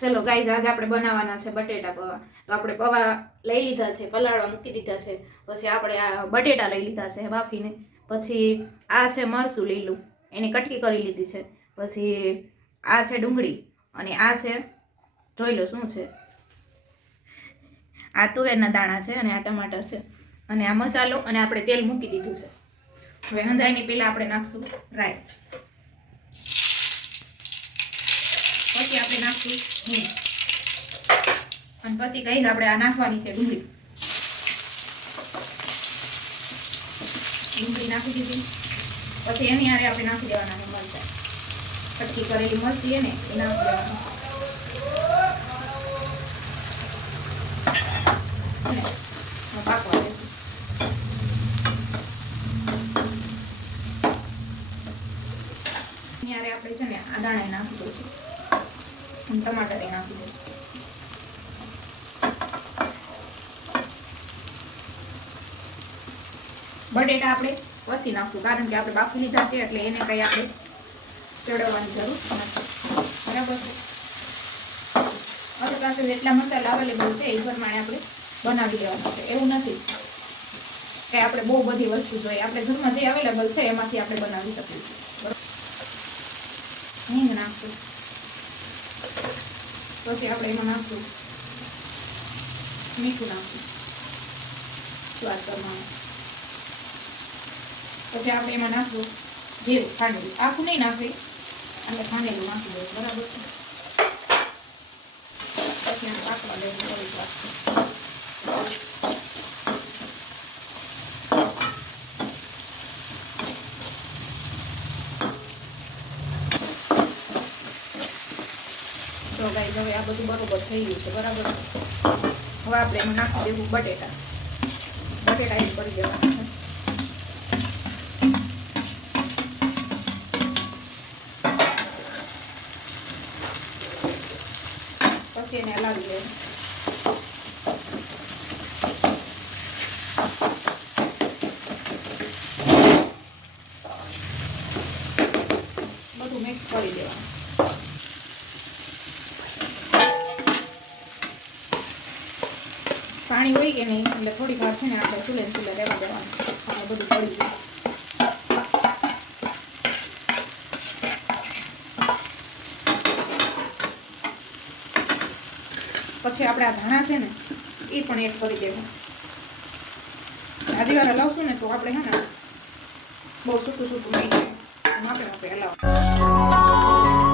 ચલો ગાઈઝ આજે આપણે બનાવવાના છે બટેટા પૌવા. તો આપણે પૌવા લઈ લીધા છે, પલાળવા મૂકી દીધા છે. પછી આપણે આ બટેટા લઈ લીધા છે બાફીને. પછી આ છે મરચું લીલું, એની કટકી કરી લીધી છે. પછી આ છે ડુંગળી અને આ છે જોઈ લો શું છે, આ તુવેરના દાણા છે અને આ ટમાટર છે અને આ મસાલો અને આપણે તેલ મૂકી દીધું છે. હવે હંધાઈની પહેલાં આપણે નાખશું રાઈ, પછી આપણે નાખશું હિંગ અને પછી કઈ આપણે આ નાખવાની છે ડુંગળી. ડુંગળી નાખી દીધી. પછી એની હારે આપણે નાખી દેવાના મરચાં, કટકી કરેલી મરચી એને એ નાખી દેવાનું. પાકવા દેશું. ત્યારે આપણે છે ને આ દાણા નાખી દઈશું અને ટમાટર એ નાખી દઈશું. બટેટા આપણે પછી નાખશું, કારણ કે આપણે બાફી લીધા છે એટલે એને કઈ આપણે ચડવવાની જરૂર નથી. બરાબર છે. હવે પાસે જેટલા મસાલા અવેલેબલ છે એ પ્રમાણે આપણે બનાવી લેવાનું છે. એવું નથી કે આપણે બહુ બધી વસ્તુ જોઈએ, આપણે ઘરમાં જે અવેલેબલ છે એમાંથી આપણે બનાવી શકીશું. હિંગ નાખશું, પછી આપણે એમાં નાખશું મીઠું, નાખશું સ્વાદ પ્રમાણે. પછી આપણે એમાં નાખશું જીરું ખાંડેલું, આખું નહીં નાખવી, એટલે ખાંડેલું નાખી દઉં. બરાબર છે. પછી આને પાકવા દેવું થોડીક વાર. તો ગાઈસ હવે આ બધું બરોબર થઈ ગયું છે. બરાબર. હવે આપણે એમાં નાખી દેવું બટેટા. બટેટા એડ કરી દેવાના છે. પછી એને હલાવી લેવું. બધું મિક્સ કરી દેવાનું. પાણી હોય કે નહીં એટલે થોડીક વાર છે ને આપણે ચૂલે રહેવા દેવાનું. આપણે બધું પડી ગયું. પછી આપણે આ ધાણા છે ને એ પણ એડ કરી દેવું. આજી વાર હલાવશું ને તો આપણે છે ને બહુ સૂકું નહીં થાય. આપણે હલાવવાનું.